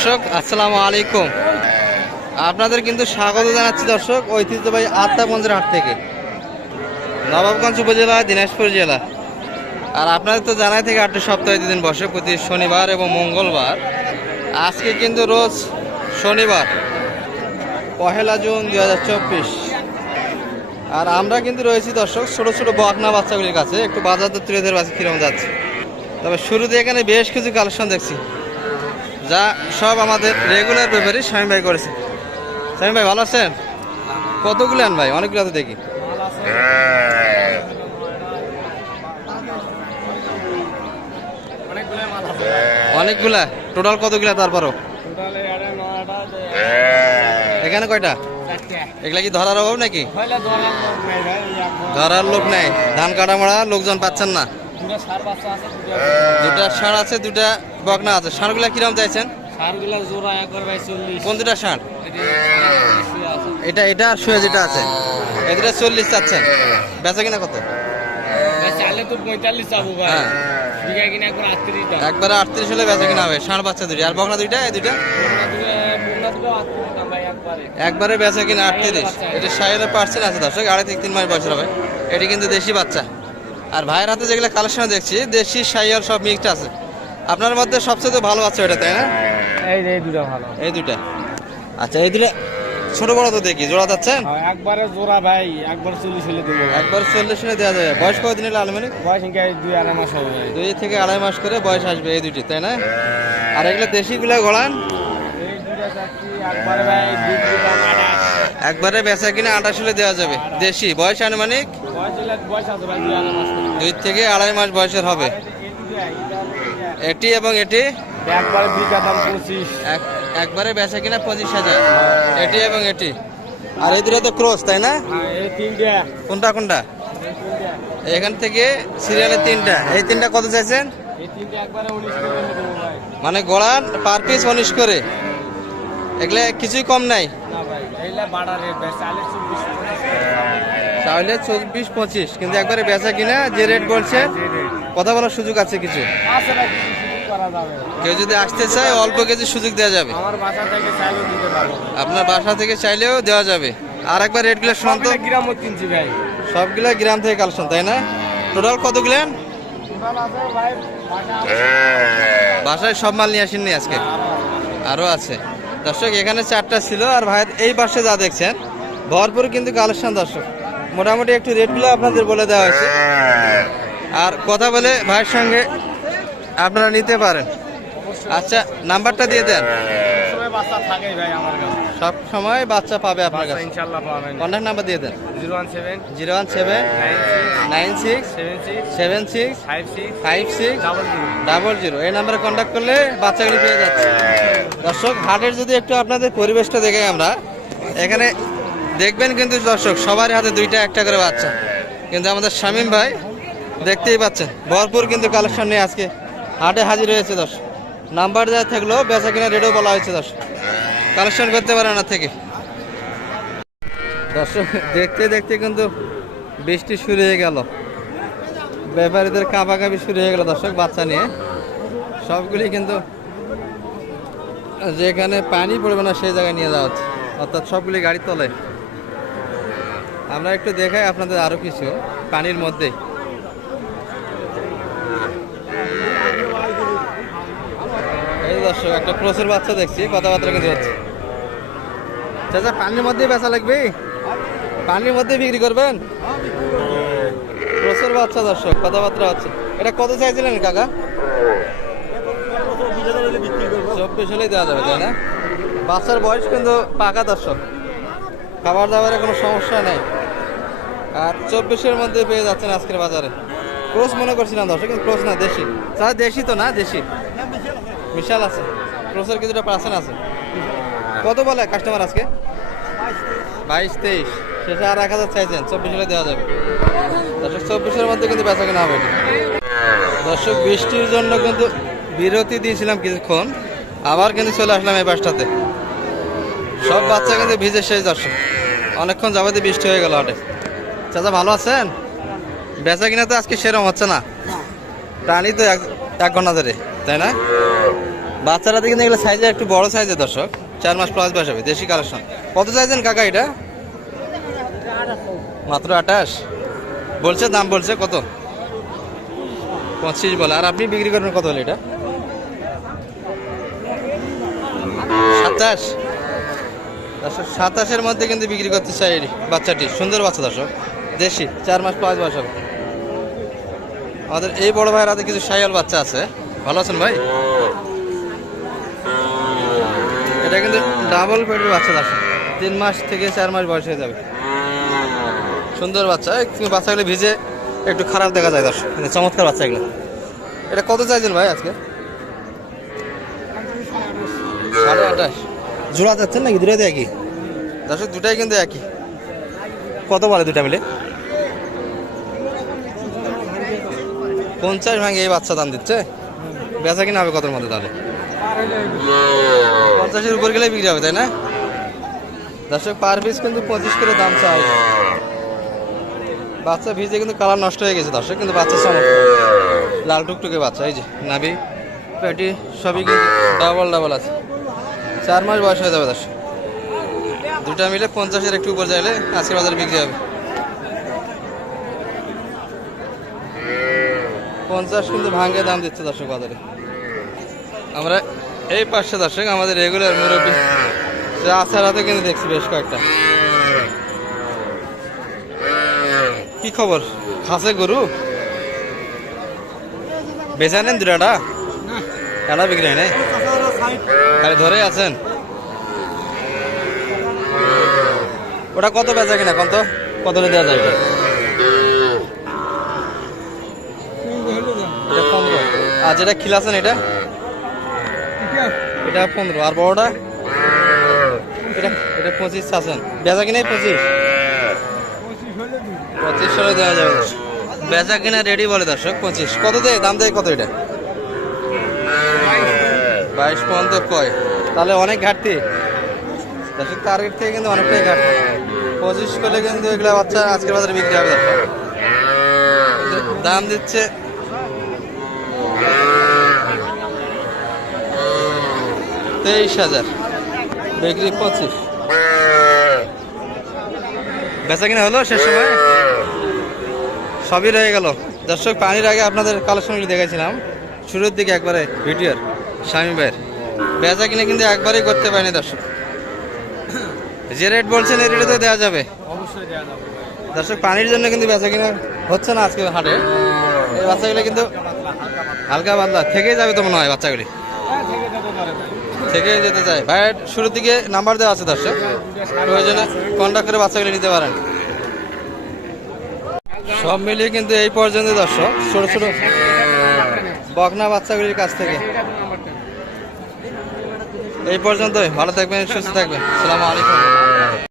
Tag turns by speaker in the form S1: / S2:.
S1: দর্শক, আসসালামু আলাইকুম। আপনাদের কিন্তু স্বাগত জানাচ্ছি দর্শক, ঐতিহ্যবাহী আত্মাগঞ্জের হাট থেকে। নবাবগঞ্জ উপজেলা, দিনাজপুর জেলা। আর আপনাদের তো জানাই থেকে আটটি সপ্তাহে দুদিন বসে, প্রতি শনিবার এবং মঙ্গলবার। আজকে কিন্তু রোজ শনিবার, পহেলা জুন দুই হাজার চব্বিশ। আর আমরা কিন্তু রয়েছি দর্শক, ছোটো ছোটো বকনা বাচ্চাগুলির কাছে, একটু বাজার দর তুলে ধরে বাচ্চা যাচ্ছে। তবে শুরুতে এখানে বেশ কিছু কালেকশন দেখছি। যা সব আমাদের রেগুলার ব্যাপারে স্বামী ভাই করেছে। স্বামী ভাই ভালো আছেন? কতগুলো আন ভাই? অনেকগুলো তো দেখি। অনেকগুলা? টোটাল কতগুলা তারপরও? এখানে কয়টা? এগুলা কি ধরার অভাব নাকি? ধরার লোক নাই। ধান কাটা মারা লোকজন পাচ্ছেন না। দুটা ষাঁড় আছে দুটা বকনা আছে। ষাঁড়গুলা কিরম চাইছেন? কোন দুটা ষাঁড় এটা এটা আর শুয়ে যেটা আছে। এই দুটা চল্লিশ চাচ্ছেন। বেচা কিনা কত? হ্যাঁ। একবারে আটত্রিশ হলে বেচা কিনা হবে। ষাঁড় বাচ্চা দুটি। আর বকনা দুইটা? এই দুইটা? একবারে। বেচা কিনা আটত্রিশ। এটা ষাট পার্সেন্ট আছে দর্শক। আড়াই থেকে তিন মাস বয়সের হবে। এটি কিন্তু দেশি বাচ্চা। আর ভাইয়ের হাতে যেগুলো কালেকশন দেখছি দেশি সাইয়ার সব মিক্সড আছে। আপনার মধ্যে সবচেয়ে ভালো আছে ওটা তাই না? এই এই দুটো ভালো। এই দুটো আচ্ছা এই দুটো ছোট বড় তো দেখি জোড়া যাচ্ছেন?
S2: একবারে জোড়া ভাই একবার চল্লিশ হলে দেবো।
S1: একবার চল্লিশ শুনে দেওয়া যাবে। বয়স কতদিন হলে আনুমানিক?
S2: বয়স দুই আড়াই মাস হবে
S1: দুই থেকে আড়াই মাস করে বয়স আসবে এই দুটি তাই না? আর এগুলো দেশিগুলো গড়ান
S2: একবারে
S1: বেচা কিনা আঠাশ হলে দেওয়া যাবে। দেশি বয়স আনুমানিক?
S2: দুই
S1: থেকে আড়াই মাস বয়সের হবে। এটি এবং এটি
S2: একবারে বিঘা দাম পঁচিশ।
S1: এক একবারে বেচা কিনা পঁচিশ হাজার। এটি এবং এটি। আর এই দুটো তো ক্রস তাই না?
S2: হ্যাঁ
S1: কোনটা কোনটা? এখান থেকে সিরিয়ালে তিনটা। এই তিনটা কত চাইছেন? মানে গোড়ান পার পিস উনিশ করে। এগুলো কিছুই কম নাই?
S2: না ভাই বাড়া রেট ভাই চালিশ চব্বিশ
S1: তাহলে চব্বিশ পঁচিশ। কিন্তু একবারে বেচা কিনা যে রেট বলছে কথা বলার সুযোগ আছে কিছু?
S2: আছে ভাই কিছু সুযোগ করা যাবে।
S1: কেউ যদি আসতে চায় অল্প কিছু সুযোগ দেওয়া যাবে।
S2: আমার বাসা থেকে চাইলেও দিতে পারব।
S1: আপনার বাসা থেকে চাইলেও দেওয়া যাবে। আর একবার রেটগুলো শোনান তো।
S2: সবগুলো কিনছি ভাই।
S1: সবগুলা গ্রাম থেকে কালেকশন তাই না? টোটাল কত
S2: টোটাল আছে
S1: বাসায় সব মাল নিয়ে আসেননি আজকে? আরও আছে। দর্শক এখানে চারটা ছিল আর ভাই এই পাশে যা দেখছেন ভরপুর কিন্তু কালেকশন দর্শক। মোটামুটি একটু রেটগুলো আপনাদের বলে দেওয়া হয়েছে। আর কথা বলে ভাইয়ের সঙ্গে আপনারা নিতে পারেন। আচ্ছা নাম্বারটা দিয়ে দেন। সব সময় বাচ্চা পাবে আপনার কাছে।
S2: ইনশাল্লাহ পাবেন
S1: কন্ট্যাক্ট নাম্বার দিয়ে দেন।
S2: Zero one seven
S1: zero one seven
S2: nine six
S1: nine six
S2: seven six
S1: seven six
S2: five six
S1: five six
S2: double zero.
S1: Double zero. এই নাম্বারে কন্ট্যাক্ট করলে বাচ্চাগুলি পেয়ে যাচ্ছে। দর্শক হাটের যদি একটু আপনাদের পরিবেশটা দেখে আমরা এখানে দেখবেন কিন্তু দর্শক সবার হাতে দুইটা, একটা করে বাচ্চা। কিন্তু আমাদের শামীম ভাই দেখতেই পাচ্ছেন, ভরপুর কিন্তু কালেকশন নিয়ে আজকে হাটে হাজির হয়েছে দর্শক। নাম্বার দেওয়া থাকলেও বেচা কিনা রেটও বলা হয়েছে দর্শক। কালেকশন করতে পারে না থেকে। দর্শক, দেখতে দেখতে কিন্তু বৃষ্টি শুরু হয়ে গেল। ব্যাপারীদের কাঁপাকাঁপি শুরু হয়ে গেল দর্শক, বাচ্চা নিয়ে। সবগুলি কিন্তু যেখানে পানি পড়বে না, সেই জায়গায় নিয়ে যাওয়া হচ্ছে। অর্থাৎ সবগুলি গাড়ি তলে। আমরা একটু দেখাই আপনাদের আরও কিছু পানির মধ্যে। দর্শক, একটা ক্রোসের বাচ্চা দেখছি, কথাবার্তা কিন্তু হচ্ছে। চাচা, পানির মধ্যেই বেচা লাগবে? পানির মধ্যে বিক্রি করবেন? ক্রোসের বাচ্চা দর্শক, কথাবার্তা হচ্ছে। এটা কত চাইছিলেন কাকা? চব্বিশ হলেই দেওয়া যাবে, তাই না? বাচ্চার বয়স কিন্তু পাকা দর্শক। খাবার দাবারে কোনো সমস্যা নেই। আর চব্বিশের মধ্যে পেয়ে যাচ্ছেন আজকের বাজারে। ক্রোস মনে করছিলাম দর্শক, কিন্তু ক্রোস না, দেশি। স্যার দেশি তো না, দেশি। বিশাল আছে। ক্রোসের কিছুটা পার্সেন্ট আছে। কত বলে কাস্টমার আজকে? বাইশ তেইশ। শেষে আর এক হাজার চাইছেন, চব্বিশ হলে দেওয়া যাবে। দর্শক, চব্বিশের মধ্যে কিন্তু বেচা কেনা হবে। দর্শক, বৃষ্টির জন্য কিন্তু বিরতি দিয়েছিলাম কিছুক্ষণ। আবার কিন্তু চলে আসলাম এই পাশটাতে সব বাচ্চা কিন্তু ভিজে শেষ দর্শক। অনেকক্ষণ যাবতীয় বৃষ্টি হয়ে গেল হাটে। চাচা ভালো আছেন? বেচা কিনা তো আজকে সেরকম হচ্ছে না। টানি তো এক এক ঘণ্টা ধরে তাই না? বাচ্চারা কিন্তু এগুলো সাইজে একটু বড় সাইজের দর্শক চার মাস প্লাস বয়স হবে দেশি কালেকশন কত চাইছেন কাকা এটা? মাত্র আঠাশ। বলছে দাম বলছে কত? পঁচিশ বলে। আর আপনি বিক্রি করবেন কত হলে এটা? সাতাশ। সাতাশের মধ্যে কিন্তু বিক্রি করতে চাই বাচ্চাটি। সুন্দর বাচ্চা দর্শক। দেশি, চার মাস পাঁচ বয়স হবে আমাদের এই বড় ভাইয়ের হাতে কিছু সাইয়াল বাচ্চা আছে। ভালো আছেন ভাই? এটা কিন্তু ডাবল পেটের বাচ্চা দর্শক তিন মাস থেকে চার মাস বয়স হয়ে যাবে। সুন্দর বাচ্চা। বাচ্চাগুলো ভিজে একটু খারাপ দেখা যায় দর্শক। কিন্তু চমৎকার বাচ্চা এগুলো এটা কত চাইছেন ভাই আজকে? সাড়ে আঠাশ। জোড়া যাচ্ছেন নাকি? দুটাই একই? দর্শক, দুটাই কিন্তু একই। কত বলে দুটা মিলে? পঞ্চাশ ভাঙে এই বাচ্চা দাম দিচ্ছে? বেচা কিনা হবে কতর মধ্যে তাহলে? পঞ্চাশের উপর গেলে বিক্রি হবে, তাই না? দর্শক পার পিস কিন্তু পঁচিশ করে দাম চাই। বাচ্চা ভিজে কিন্তু কালার নষ্ট হয়ে গেছে দর্শক, কিন্তু বাচ্চা চমৎকার লাল টুকটুকে বাচ্চা, এই যে নাভি, পেটি, সবই কিন্তু ডাবল ডাবল আছে। চার মাস বয়স হয়ে যাবে দর্শক। দুটা মিলে পঞ্চাশের একটু উপর চাইলে আজকের বাজারে বিক্রি হবে। পঞ্চাশ কিন্তু ভাঙ্গে দাম দিচ্ছে দর্শক বাজারে। আমরা এই পাশে দর্শক, আমাদের রেগুলার মুরব্বী আসার হাতে কিন্তু দেখছি বেশ কয়েকটা। কি খবর? খাসে গরু? বেচা নেন দুটাটা কাটা বিক্রি হয় নাই? খালি ধরে আছেন। ওটা কত বেচা কিনা কত কত দেওয়া যায় আর যেটা খিলাছেন এটা? এটা পনেরো। আর বড়টা? এটা এটা পঁচিশ আছেন বেচা কিনাই পঁচিশ? পঁচিশ হলে দেওয়া যাবে। বেচা কিনা রেডি বলে দর্শক, পঁচিশ। কত দেয়? দাম দেয় কত এটা? বাইশ পর্যন্ত কয়। তাহলে অনেক ঘাটতি। দর্শক টার্গেট থেকে কিন্তু অনেকটাই ঘাটতি। পঁচিশ করলে কিন্তু এগুলো বাচ্চা আজকের বাজারে বিক্রি হবে দর্শক। দাম দিচ্ছে তেইশ হাজার। বিক্রি পঁচিশ। বেচা কিনা হলো শেষ সময়? সবই রয়ে গেল। দর্শক পানির আগে আপনাদের কালেকশনগুলি দেখেছিলাম শুরুর দিকে একবারে ভিডিওর স্বামী ভাইয়ের। বেচা কিনে কিন্তু একবারেই করতে পারেনি দর্শক। যে রেট বলছেন এই রেটে তো দেওয়া যাবে।
S2: অবশ্যই দেওয়া যাবে
S1: দর্শক পানির জন্য কিন্তু বেচা কিনা হচ্ছে না আজকে হাটে। এই বাচ্চাগুলো কিন্তু হালকা পাতলা। থেকেই যাবে তো মনে হয় বাচ্চাগুলি?
S2: হ্যাঁ
S1: থেকে যেতে চায়। ভাইয়ের শুরুর দিকে নাম্বার দেওয়া আছে দর্শক। প্রয়োজনে কন্ট্যাক্ট করে বাচ্চাগুলি নিতে পারেন। সব মিলিয়ে কিন্তু এই পর্যন্ত দর্শক, ছোট ছোট বকনা বাচ্চাগুলির কাছ থেকে। এই পর্যন্তই। ভালো থাকবেন, সুস্থ থাকবেন। সালামু আলাইকুম।